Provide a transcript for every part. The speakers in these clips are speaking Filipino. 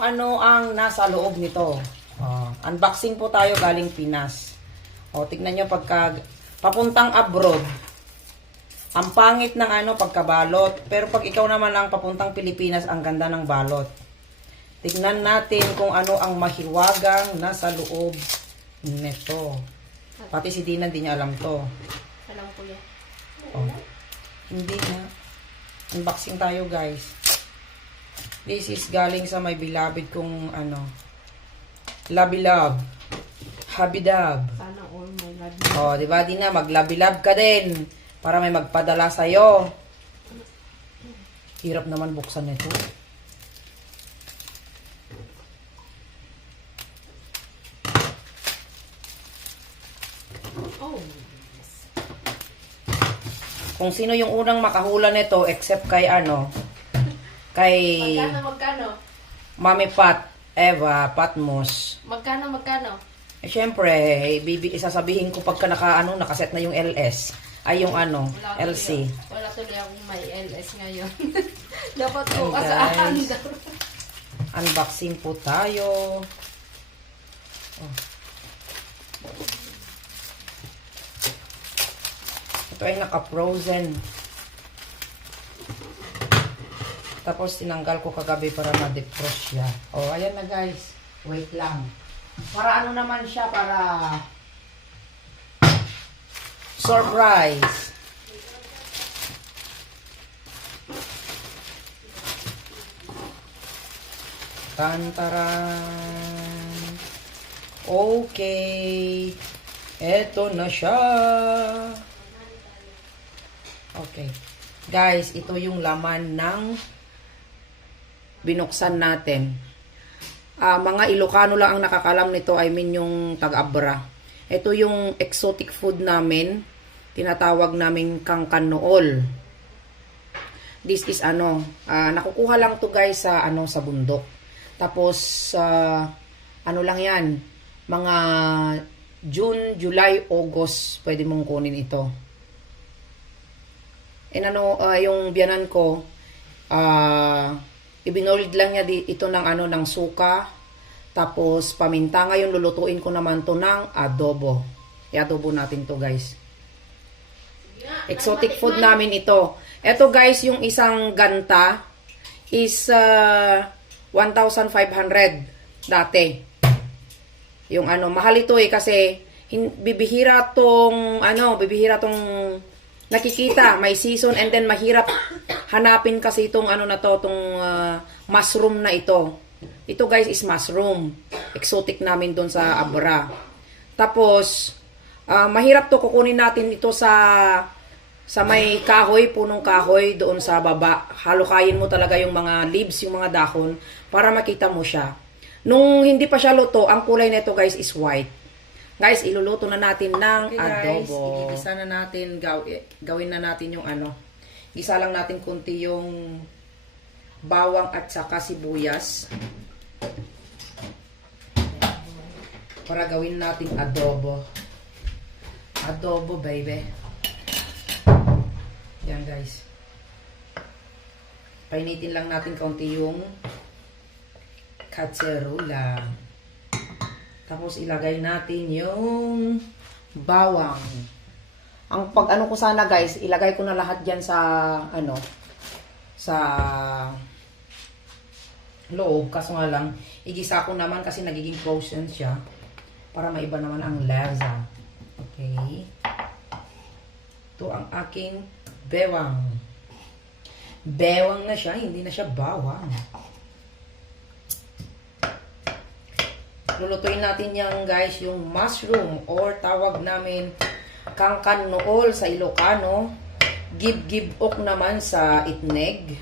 Ano ang nasa loob nito? Oh, unboxing po tayo galing Pinas. O, tignan nyo pagka papuntang abroad. Ang pangit ng ano pagkabalot. Pero pag ikaw naman ang papuntang Pilipinas, ang ganda ng balot. Tignan natin kung ano ang mahiwagang nasa loob nito. Pati si Dina hindi niya alam to. Alam ko yan. Oh. Hindi na. Unboxing tayo guys. This is galing sa may beloved kong ano. Labilab. Habidab. Sana all my God. Oh, di ba? Di na maglabilab ka din para may magpadala sa iyo. Hirap naman buksan nito. Oh. Kung sino yung unang makahula nito except kay ano kay Magkano, magkano? Mami Pat Eva Patmos. Magkano, magkano? Eh, syempre, bibi, isasabihin ko pagka naka, ano, nakaset na yung LS. Ay, yung ano, Wala LC. Tuloy, wala tuloy akong may LS ngayon. Dapat ko daw. Unboxing po tayo. Oh. Ito ay naka-frozen. Tapos tinanggal ko kagabi para ma-defrost siya. Oh, ayan na guys. Wait lang. Para ano naman siya, para surprise. Tantaran. Okay. Eto na siya. Okay. Guys, ito yung laman ng binuksan natin. Ah, mga Ilocano lang ang nakakalam nito, I mean yung tag-abra. Ito yung exotic food namin. Tinatawag namin kangkanool. This is ano, ah, nakukuha lang to guys sa ano sa bundok. Tapos ah, ano lang 'yan, mga June, July, August pwede mong kunin ito. And ano, ah, yung biyanan ko, ah, ibinold lang niya ito ng ano, ng suka, tapos paminta. Ngayon, lulutuin ko naman to ng adobo. I-adobo natin to guys. Exotic food namin ito. Ito guys, yung isang ganta is ah, 1,500 dati. Yung ano, mahal ito eh kasi bibihira tong ano, bibihira tong nakikita, may season and then mahirap hanapin kasi itong ano na to, tong ah, mushroom na ito. Ito guys is mushroom. Exotic namin doon sa Abra. Tapos ah, mahirap to kukunin natin ito sa sa may kahoy, punong kahoy doon sa baba. Halukayin mo talaga yung mga leaves, yung mga dahon para makita mo siya. Nung hindi pa siya luto, ang kulay nito guys is white. Guys, iluluto na natin ng Okay, guys, adobo. Igisa na natin, gaw, gawin na natin yung ano. Gisa lang natin kunti yung bawang at saka sibuyas. Para gawin nating adobo. Adobo, baby. Yan, guys. Painitin lang natin kaunti yung katserula. Tapos ilagay natin yung bawang. Ang pag ano ko sana guys, ilagay ko na lahat diyan sa ano sa loob kaso nga lang igisa ko naman kasi nagiging frozen siya para maiba naman ang lasa. Okay. Ito ang aking bewang. Bewang na siya, hindi na siya bawang. Lulutuin natin yan guys, yung mushroom or tawag namin kangkan nool sa Ilocano. Gib-gib-ok naman sa itneg.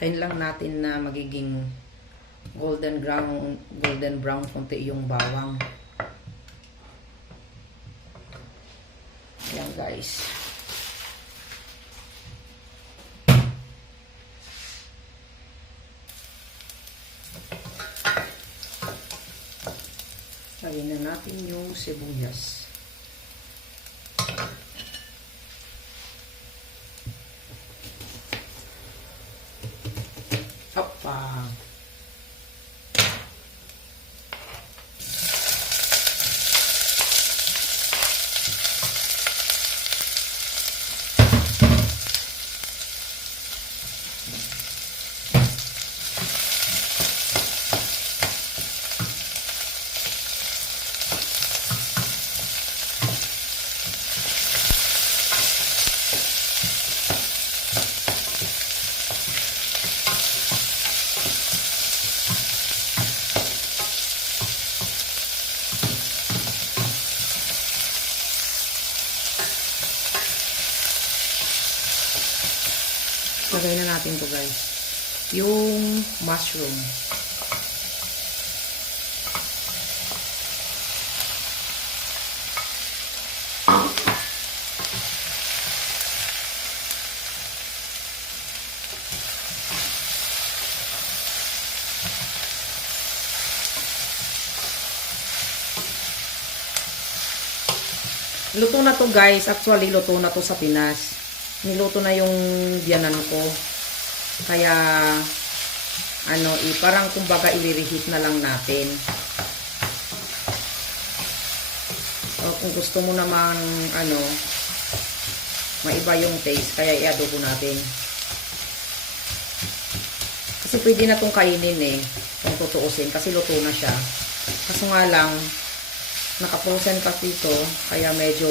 Kain lang natin na magiging golden brown golden brown konti yung bawang. Yan guys. Natin yung sibuyas. Lagay na natin to guys. Yung mushroom. Luto na to guys. Actually, luto na to sa Pinas. Niluto na yung biyanan ko. Kaya, ano, eh, parang kumbaga ilirihit na lang natin. O, kung gusto mo naman, ano, maiba yung taste, kaya i-adobo natin. Kasi pwede na tong kainin eh, kung tutuusin, kasi luto na siya. Kaso nga lang, naka-frozen pa dito, kaya medyo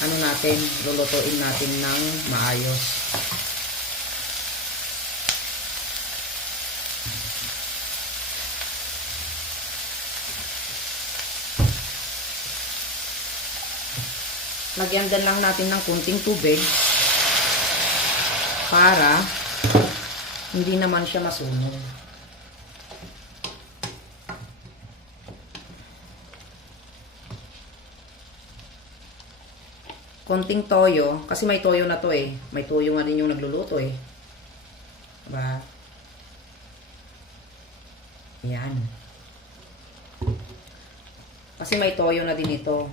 ano natin, lulutuin natin ng maayos. Lagyan din lang natin ng kunting tubig para hindi naman siya masunog. Konting toyo, kasi may toyo na to eh. May toyo nga din yung nagluluto eh. Diba? Yan. Kasi may toyo na din ito.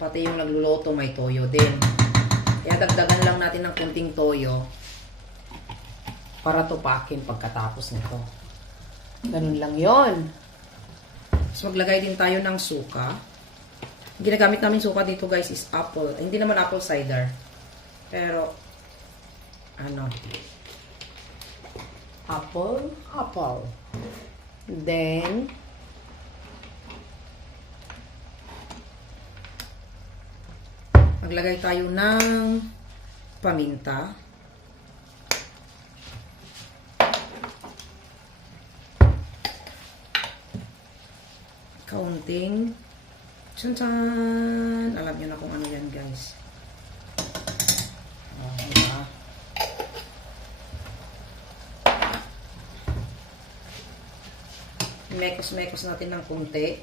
Pati yung nagluluto may toyo din. Kaya dagdagan lang natin ng kunting toyo para tupakin pagkatapos nito. Ganun lang yon. So, maglagay din tayo ng suka. Ginagamit namin suka dito guys is apple. Hindi naman apple cider. Pero, ano, apple, apple. Then, maglagay tayo ng paminta. Kaunting Tsan-tsan! Alam niyo na kung ano yan, guys. Oh, diba? Mekos-mekos natin ng kunti.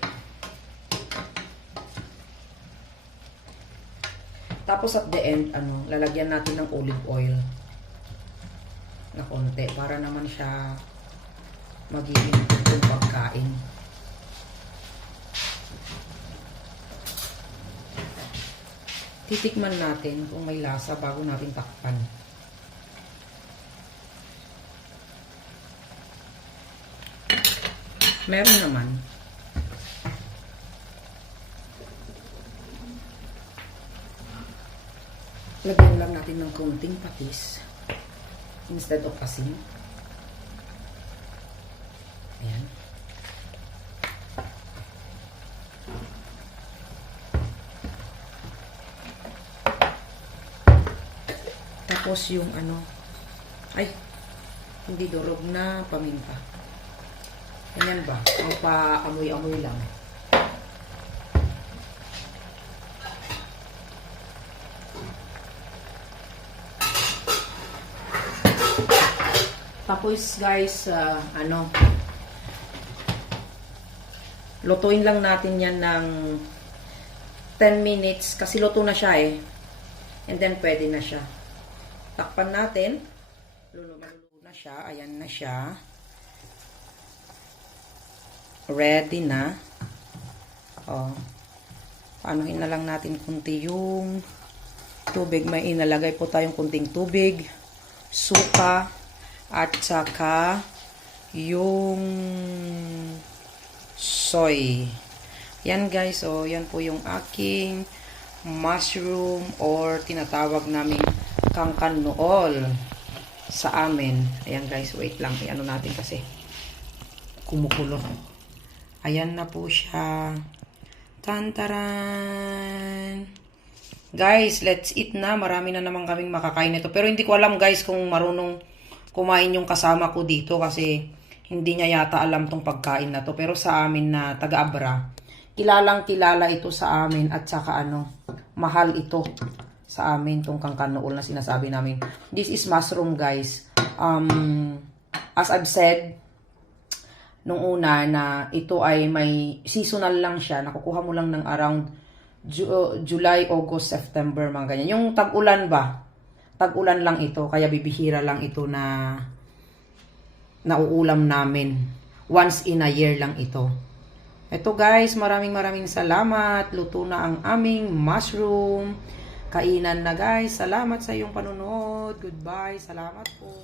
Tapos at the end, ano, lalagyan natin ng olive oil na konti para naman siya magiging yung pagkain. Titikman natin kung may lasa bago natin takpan. Meron naman. Lagyan lang natin ng konting patis instead of asin. Ayan. Tapos yung ano, ay, hindi durog na paminta. Ganyan ba? Ang pa-amoy-amoy lang. Tapos guys, ah, ano, lutuin lang natin yan ng 10 minutes kasi luto na siya eh. And then pwede na siya. Takpan natin. Lulo, maluluto na siya. Ayan na siya. Ready na. Oh. Paanohin na lang natin kunti yung tubig. May inalagay po tayong kunting tubig, suka, at saka yung soy. Yan guys, oh, yan po yung aking mushroom or tinatawag namin kangkan nool sa amin. Ayan guys, wait lang. Ano natin kasi kumukulo. Ayan na po siya. Tantaran! Guys, let's eat na. Marami na naman kaming makakain nito. Pero hindi ko alam guys kung marunong kumain yung kasama ko dito kasi hindi niya yata alam tong pagkain na to. Pero sa amin na taga-abra, kilalang kilala ito sa amin at saka ano, mahal ito sa amin tong kangkanool na sinasabi namin. This is mushroom guys. Um, as I've said, nung una na ito ay may seasonal lang siya. Nakukuha mo lang ng around Ju- uh, July, August, September, mga ganyan. Yung tag-ulan ba? Tag-ulan lang ito. Kaya bibihira lang ito na nauulam namin. Once in a year lang ito. Ito guys, maraming maraming salamat. Luto na ang aming mushroom. Kainan na guys. Salamat sa iyong panonood. Goodbye. Salamat po.